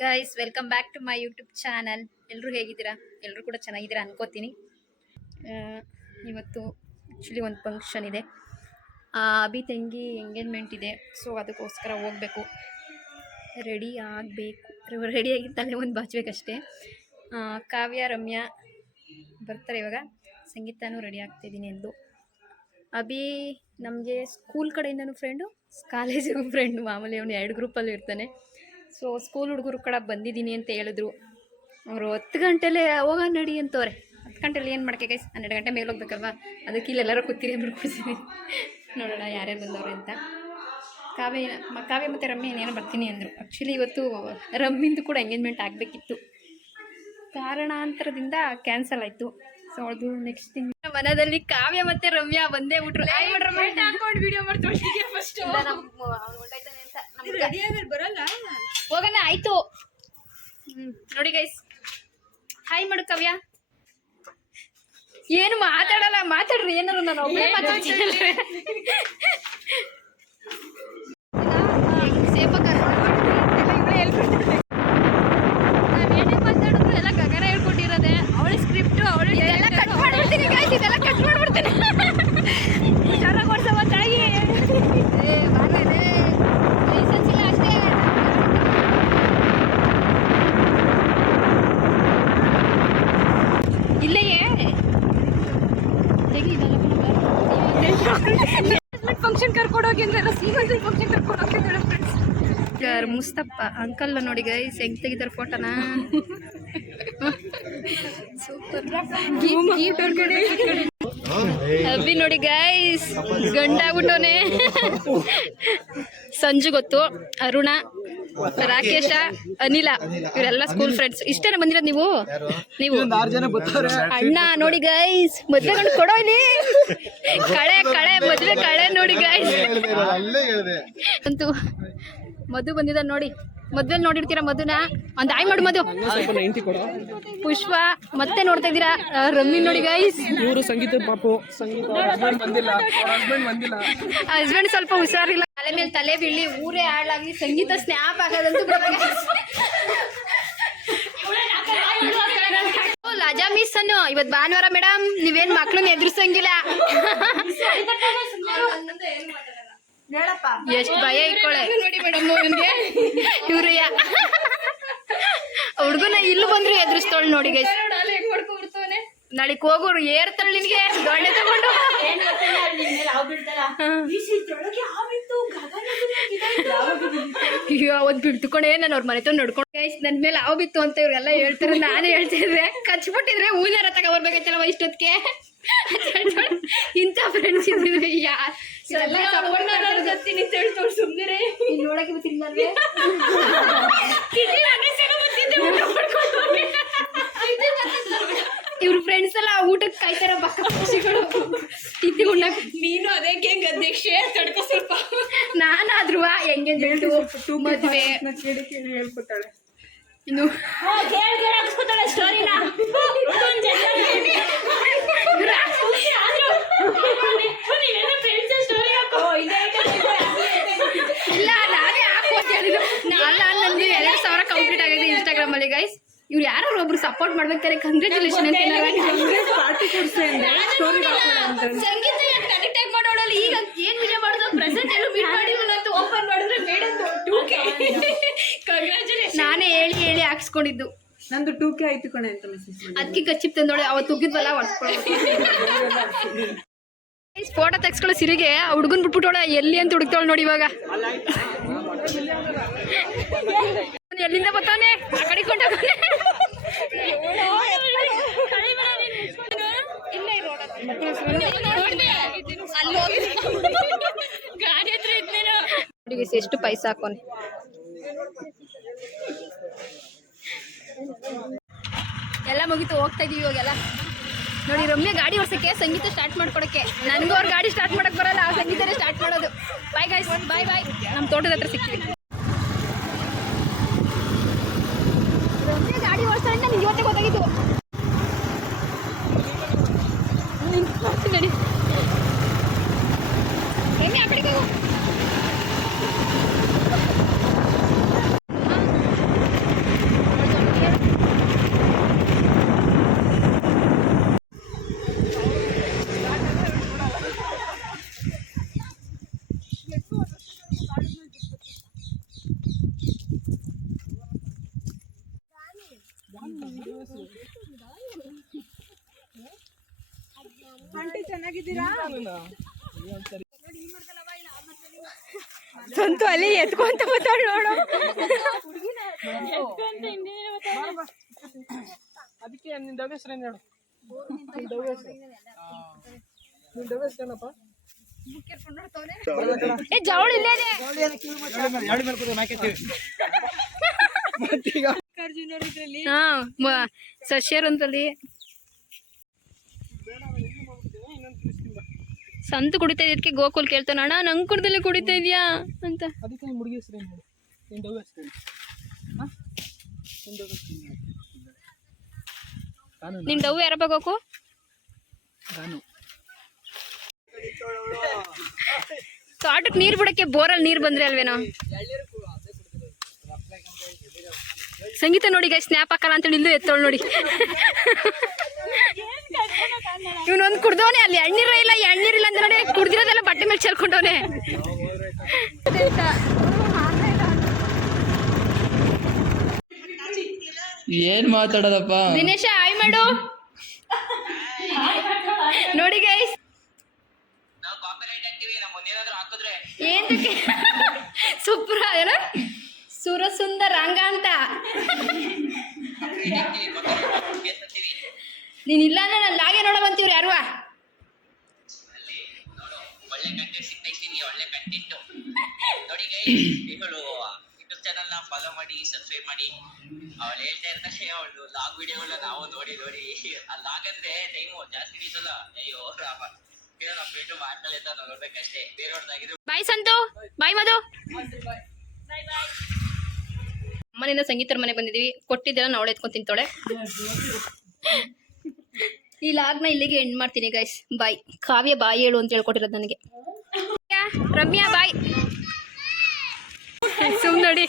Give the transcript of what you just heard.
Guys, welcome back to my YouTube channel. ಎಲ್ಲರೂ ಹೇಗಿದ್ದೀರಾ? ಎಲ್ಲರೂ ಕೂಡ ಚೆನ್ನಾಗಿದ್ದೀರಾ ಅನ್ಕೋತೀನಿ. ಇವತ್ತು ಆ್ಯಕ್ಚುಲಿ ಒಂದು ಫಂಕ್ಷನ್ ಇದೆ. ಅಭಿ ತಂಗಿ ಎಂಗೇಜ್ಮೆಂಟ್ ಇದೆ. ಸೊ ಅದಕ್ಕೋಸ್ಕರ ಹೋಗಬೇಕು, ರೆಡಿ ಆಗಬೇಕು. ರೆಡಿಯಾಗಿತ್ತಲ್ಲೇ ಒಂದು ಬಾಚಬೇಕಷ್ಟೇ. ಕಾವ್ಯ ರಮ್ಯಾ ಬರ್ತಾರೆ ಇವಾಗ. ಸಂಗೀತನೂ ರೆಡಿ ಆಗ್ತಿದ್ದೀನಿ ಎಂದು. ಅಭಿ ನಮಗೆ ಸ್ಕೂಲ್ ಕಡೆಯಿಂದನೂ ಫ್ರೆಂಡು, ಕಾಲೇಜಿಗೂ ಫ್ರೆಂಡು. ಮಾಮೂಲಿ ಅವನು 2 ಗ್ರೂಪಲ್ಲಿ ಇರ್ತಾನೆ. ಸೊ ಸ್ಕೂಲ್ ಹುಡುಗರು ಕೂಡ ಬಂದಿದ್ದೀನಿ ಅಂತ ಹೇಳಿದ್ರು. ಅವರು 10 ಗಂಟೆಲೇ ಹೋಗೋಣ ನಡಿ ಅಂತವ್ರೆ. 10 ಗಂಟೆಲಿ ಏನು ಮಾಡೋಕ್ಕೆ ಗೈಸ್, 12 ಗಂಟೆ ಮೇಲೆ ಹೋಗ್ಬೇಕಲ್ವಾ. ಅದಕ್ಕೆ ಇಲ್ಲೆಲ್ಲರೂ ಕೂತಿರಿ ಅಂದ್ಬಿಡ್ತೀನಿ. ನೋಡೋಣ ಯಾರ್ಯಾರು ಬಂದವ್ರೆ ಅಂತ. ಕಾವ್ಯ ಮತ್ತು ರಮ್ಯ ಏನೇನೋ ಬರ್ತೀನಿ ಅಂದರು. ಆ್ಯಕ್ಚುಲಿ ಇವತ್ತು ರಮ್ಮಿಂದು ಕೂಡ ಎಂಗೇಜ್ಮೆಂಟ್ ಆಗಬೇಕಿತ್ತು, ಕಾರಣಾಂತರದಿಂದ ಕ್ಯಾನ್ಸಲ್ ಆಯಿತು. ಸೊ ಅದು ನೆಕ್ಸ್ಟ್ ತಿಂಗ್ ಮನದಲ್ಲಿ ಕಾವ್ಯ ಮತ್ತು ರಮ್ಯಾ ಬಂದೇ ಬಿಟ್ರು. ಹಾಕೊಂಡು ವಿಡಿಯೋ ಮಾಡ್ತೋಳ್ತಿಗೆ ಫಸ್ಟ್ ಬರಲ್ಲ ಹೋಗೋಣ ಆಯ್ತು. ನೋಡಿ ಗೈಸ್, ಹಾಯ್ ಮಾಡು ಕಾವ್ಯ. ಏನು ಮಾತಾಡಲ್ಲ, ಮಾತಾಡ್ರಿ ಏನಾದ್ರು. ನಾನು ಒಬ್ಬಳೇ ಮಾತಾಡ್ತೀನಿ. ನಾವೇನೇ ಮಾತಾಡಿದ್ರು ಎಲ್ಲ ಗಗನ ಹೇಳ್ಕೊಟ್ಟಿರೋದೆ. ಅವಳು ಸ್ಕ್ರಿಪ್ಟು, ಅವಳು ಇದೆಲ್ಲ ಕಟ್ ಮಾಡ್ಬಿಡ್ತೀನಿ ಗೈಸ್, ಇದೆಲ್ಲ ಕಟ್ ಮಾಡ್ಬಿಡ್ತೀನಿ. ಹುಷಾರಾಗಿ ಓಡಿಸವ ತಾಯಿ. ಲೈಸೆನ್ಸ್ ಇಲ್ಲ ಅಷ್ಟೇ. ಇಲ್ಲಯೇ ಫಂಕ್ಷನ್ ಕರ್ಕೊಂಡೋಗಿ ಅಂದ್ರೆ ಸೀಮಂತ ಫಂಕ್ಷನ್ ಕರ್ಕೊಂಡೋಗಿ ಫ್ರೆಂಡ್ಸ್. ಮುಸ್ತಪ್ಪ ಅಂಕಲ್ ನೋಡಿ ಗೈಸ್ ಹೆಂಗ್ ತೆಗಿತಾರೆ ಫೋಟೋನ. ಸೂಪರ್. ಅಭಿ ನೋಡಿ ಗೈಸ್ ಗಂಡ ಆಗ್ಬಿಟ್ಟವನೆ. ಸಂಜು ಗೊತ್ತು, ಅರುಣ, ರಾಕೇಶ, ಅನಿಲ, ಇವರೆಲ್ಲ ಸ್ಕೂಲ್ ಫ್ರೆಂಡ್ಸ್. ಇಷ್ಟೇನ ಬಂದಿರೋದು ನೀವು? ಅಣ್ಣ ನೋಡಿ ಗೈಸ್, ಮದ್ವೆ ಗಂಡು ಕೊಡೋ ಇಲ್ಲಿ. ಕಳೆ ಮದ್ವೆ ಕಳೆ ನೋಡಿ ಗೈಸ್. ಅಂತೂ ಮಧು ಬಂದಿದ್ದ ನೋಡಿ. ಮದ್ವೆ ನೋಡಿರ್ತೀರಾ ಮಧುನ. ಒಂದು ಆಯ್ ಮಾಡು ಮಧು. ಪುಷ್ಪ ಮತ್ತೆ ನೋಡ್ತಾ ಇದ್ದೀರಾ. ರಮ್ಮಿನ್ ನೋಡಿ ಗೈಸ್. ಹಸ್ಬೆಂಡ್ ಸ್ವಲ್ಪ ಹುಷಾರಿಲ್ಲ, ತಲೆ ಮೇಲೆ ತಲೆ ಬೀಳಿ ಊರೇ ಹಾಳಾಗಿ ಸಂಗೀತ ಸ್ನ್ಯಾಪ್ ಆಗೋದಂತೂ ಲಜಾ ಮಿಸ್ ಅನ್ನು. ಇವತ್ತು ಭಾನುವಾರ ಮೇಡಮ್, ನೀವೇನ್ ಮಕ್ಳನ್ನ ಎದುರಿಸಂಗಿಲ್ಲ. ಎಷ್ಟು ಭಯ ಇಟ್ಕೊಳೆ ನೋಡಿ ಮೇಡಮ್. ಇವ್ರಯ್ಯ ಹುಡುಗನ ಇಲ್ಲಿ ಬಂದ್ರು ಎದುರಿಸ್ತೋಳು ನೋಡಿ ಗೈಸ್. ನಾಳೆಗೆ ಹೋಗೋರು ಏರ್ತಾಳೆ ನಿನ್ಗೆ ದೊಣ್ಣೆ ತಗೊಂಡು. ಅಯ್ಯೋ ಅವತ್ತು ಬಿಡ್ತುಕೊಂಡೆ ನಾನು ಅವ್ರ ಮನೆ ತಂದು ನೋಡ್ಕೊಂಡು ಗೈಸ್. ನನ್ನ ಮೇಲೆ ಹಾವು ಬಿತ್ತು ಅಂತ ಇವ್ರೆಲ್ಲ ಹೇಳ್ತಾರೆ. ನಾನು ಹೇಳ್ತಿದ್ರೆ ಕಚ್ಬಿಟ್ಟಿದ್ರೆ ಹೂನಾರ ತಗೊಬರ್ಬೇಕೈತಲ್ಲವ ಇಷ್ಟೊತ್ತಿಗೆ. ಇಂಥ ಫ್ರೆಂಡ್ಸ್ ಇದ್ದಿದ್ರೆ ಯಾರು ಸುಮ್ಮನೆ ನೋಡಕ್ಕೆ ಗೊತ್ತಿಲ್ಲ. ಇವ್ರ ಫ್ರೆಂಡ್ಸ್ ಎಲ್ಲ ಊಟಕ್ಕೆ ಕಾಯ್ತಾರ ಪಕ್ಕ ಪಕ್ಷಿಗಳು. ತಿಂಡಿ ಉಣ್ಣಕ್ ನೀನು ಅದಕ್ಕೆ ಅಧ್ಯಕ್ಷೆ ತಡ್ಕೊ ಸ್ವಲ್ಪ. ನಾನಾದ್ರೂ ಹೆಂಗೆ ಮದ್ವೆ ಹೇಳ್ಕೊತಾಳೆ. ಇನ್ನು ಸ್ಟೋರಿನ ಇಲ್ಲ, ನಾನೇ ಹಾಕೋದು ಹೇಳಿದ್ರು. ಅಲ್ಲ, ನಂದು 2,000 ಕಂಪ್ಲೀಟ್ ಆಗಿದೆ ಇನ್ಸ್ಟಾಗ್ರಾಮ್ ಅಲ್ಲಿ ಗೈಸ್. ಇವ್ರು ಯಾರು ಒಬ್ರು ಸಪೋರ್ಟ್ ಮಾಡ್ಬೇಕಾರೆ ಕಂಗ್ರ್ಯಾಚುಲೇಷನ್ ಅಂತ. ಸಂಗೀತ ಕನೆಕ್ಟ್ ಆಗಿ ಮಾಡೋಳಲ್ಲ. ಈಗ ಏನ್ ವಿಡಿಯೋ ಮಾಡೋದು ಪ್ರೆಸೆಂಟ್ ಎಲ್ಲೂ ಮೀಟ್ ಮಾಡಿಲ್ಲ ಅಂತ ಓಪನ್ ಮಾಡಿದ್ರೆ ಮೇಡಮ್ ಕಂಗ್ರ್ಯಾಚುಲೇಷನ್. ನಾನೇ ಹೇಳಿ ಹಾಕ್ಸ್ಕೊಂಡಿದ್ದು. ನಂದು 2K ಆಯ್ತು ಕಣೆ ಅಂತ ಮೆಸೇಜ್ ಮಾಡಿ. ಅದಕ್ಕೆ ಕಚ್ಚಿಪ್ ತಂದೋಳೆ ಅವತ್ತು ಉಗ್ಗಿದ್ವಲ್ಲ ಫೋಟೋ ತೆಗ್ಸ್ಕೊಳ್ಳೋ ಸಿರಿಗೆ ಹುಡುಗನ್ ಬಿಟ್ಬಿಟ್ಟೋಳ. ಎಲ್ಲಿ ಅಂತ ಹುಡುಕ್ತಾವಳು ನೋಡಿ ಇವಾಗ. ಎಲ್ಲಿಂದ ಬರ್ತಾನೆ ಆ ಕಡೆ ಕೊಂಡೋಗ್ತಾನೆ. ಎಷ್ಟು ಪೈಸಾ ಹಾಕೋನೆ. ಎಲ್ಲ ಮುಗಿತು, ಹೋಗ್ತಾ ಇದೀವಿ ಇವಾಗೆಲ್ಲ. ನೋಡಿ ರಮ್ಯ ಗಾಡಿ ಓಡಿಸಕ್ಕೆ, ಸಂಗೀತ ಸ್ಟಾರ್ಟ್ ಮಾಡ್ಕೊಡಕ್ಕೆ. ನನಗೂ ಅವ್ರ ಗಾಡಿ ಸ್ಟಾರ್ಟ್ ಮಾಡಕ್ ಬರಲ್ಲ, ಆ ಸಂಗೀತನೇ ಸ್ಟಾರ್ಟ್ ಮಾಡೋದು. ಬಾಯ್ ಗೈಸ್, ಬಾಯ್. ನಮ್ಮ ತೋಟದ ಹತ್ರ ಸಿಗ್ತೀವಿ. ರಮ್ಯ ಗಾಡಿ ಓಡಿಸ್ತಾಳೆ ಅಂತ ನಿಂಗೆ ಇವತ್ತೇ ಗೊತ್ತಾಗಿತ್ತು. ನಡಿ ರಮ್ಯ ಆ ಕಡೆಗೆ ಹೋಗು. ಸಂತು ಅಲ್ಲಿ ಎತ್ಕೊಂತ ಬರ್ತಾಳೆ ನೋಡು. ಅದಕ್ಕೆ ನಿನ್ನ ಡವ್ ಹೆಸರು ಏನು ಹೇಳು? ನಿನ್ನ ಡವ್ ಹೆಸರು ಏನಪ್ಪ? ಏ ಜವಳ ಇಲ್ಲೇನೆ. ಹಾ ಸಸ್ಯರ್ ಅಂತಲ್ಲಿ ಸಂತು ಕುಡಿತಾ ಇದಕ್ಕೆ ಗೋಕುಲ್ ಕೇಳ್ತಾನ, ಅಣ್ಣ ನಂಗೆ ಕುಡ್ದಲ್ಲಿ ಕುಡಿತಾ ಇದೆಯಾ ಅಂತ. ಅದಕ್ಕೆ ನಿಮ್ಮ ಹುಡುಗಿ ಹೆಸರು ಏನು ಹೇಳು? ನಿನ್ನ ಡವ್ ಹೆಸರು ಏನು? ಹಾಂ ನಿನ್ನ ಡವ್ ಹೆಸರು ಏನು? ನಿಮ್ ಡವ್ ಯಾರ ಗೋಕು? ನಾನು ತೋಟಕ್ಕೆ ನೀರು ಬಿಡಕ್ಕೆ ಬೋರಲ್ಲಿ ನೀರು ಬಂದ್ರೆ ಅಲ್ವೇನೋ. ಸಂಗೀತ ನೋಡಿ ಗೈ ಸ್ನ್ಯಾಪ್ ಹಾಕಲ್ಲ ಅಂತೇಳಿ ಇಲ್ಲೂ ಎತ್ತೋಳು ನೋಡಿ. ಇವನೊಂದು ಕುಡ್ದವನೆ, ಅಲ್ಲಿ ಎಣ್ಣೀರ ಇಲ್ಲ ಎಣ್ಣೀರಿಲ್ಲ ಅಂದ್ರೆ ನೋಡಿ ಕುಡ್ದಿರೋದೆಲ್ಲ ಬಟ್ಟೆ ಮೇಲೆ ಚೆಲ್ಕೊಂಡವನೆ. ಏನ್ ಮಾತಾಡೋದಪ್ಪ? ದಿನೇಶ ಆಯ್ ಮಾಡು ನೋಡಿ ಗೈಸ್. ಏನಕ್ಕೆ ಸುಪ್ರ ಏನ ಸುರಸುಂದರಾಂಗ ಅಂತ ನೀನಿಲ್ಲ ಅಂದ್ರೆ ನಾನು ಲಾಗೆ ನೋಡ ಬಂತೀವ್ರಿ ಯಾರುವ. ಒಳ್ಳೆ ಕಂಟೆಂಟ್ ಸಿಗ್ತೈತಿ, ಒಳ್ಳೆ ಕಂಟೆಂಟ್ ನೋಡಿ ಗೈ. ಇವಳು ಯೂಟ್ಯೂಬ್ ಚಾನಲ್ ನ ಫಾಲೋ ಮಾಡಿ, ಸಬ್ಸ್ಕ್ರೈಬ್ ಮಾಡಿ. ಅವಳು ಹೇಳ್ತಾ ಇರ್ತಾಳೆ ಅವಳು ಲಾಗ್ ವಿಡಿಯೋಗಳನ್ನ ನಾವು ನೋಡಿ ಆ ಲಾಗ್ ಅಂದ್ರೆ ಟೈಮು ಜಾಸ್ತಿ ಹಿಡಿತಲ್ಲ. ಅಯ್ಯೋ ರಾಮ, ನಮ್ಮ ಫ್ರೆಂಡ್ ಮಾಡ್ತಾಳೆ ಅಂತ ನಾವು ನೋಡ್ಬೇಕಷ್ಟೇ. ಬೇರೆಯವ್ರದ್ದಾಗಿದ್ರೆ ಬಾಯ್ ಸಂತು, ಬಾಯ್ ಮಧು. ಅಮ್ಮನಿಂದ ಸಂಗೀತರ ಮನೆ ಬಂದಿದೀವಿ. ಕೊಟ್ಟಿದ್ದೆಲ್ಲ ನಾವು ಎತ್ಕೊಂಡು ತಿಂತಾಳೆ. ಈ ಲಾಗ್ನ ಇಲ್ಲಿಗೆ ಎಂಡ್ ಮಾಡ್ತೀನಿ ಗೈಸ್. ಬಾಯ್. ಕಾವ್ಯ ಬಾಯ್ ಹೇಳು ಅಂತ ಹೇಳ್ಕೊಟ್ಟಿರೋದು ನನಗೆ. ರಮ್ಯಾ ಬಾಯ್. ಸುಮ್ ನೋಡಿ.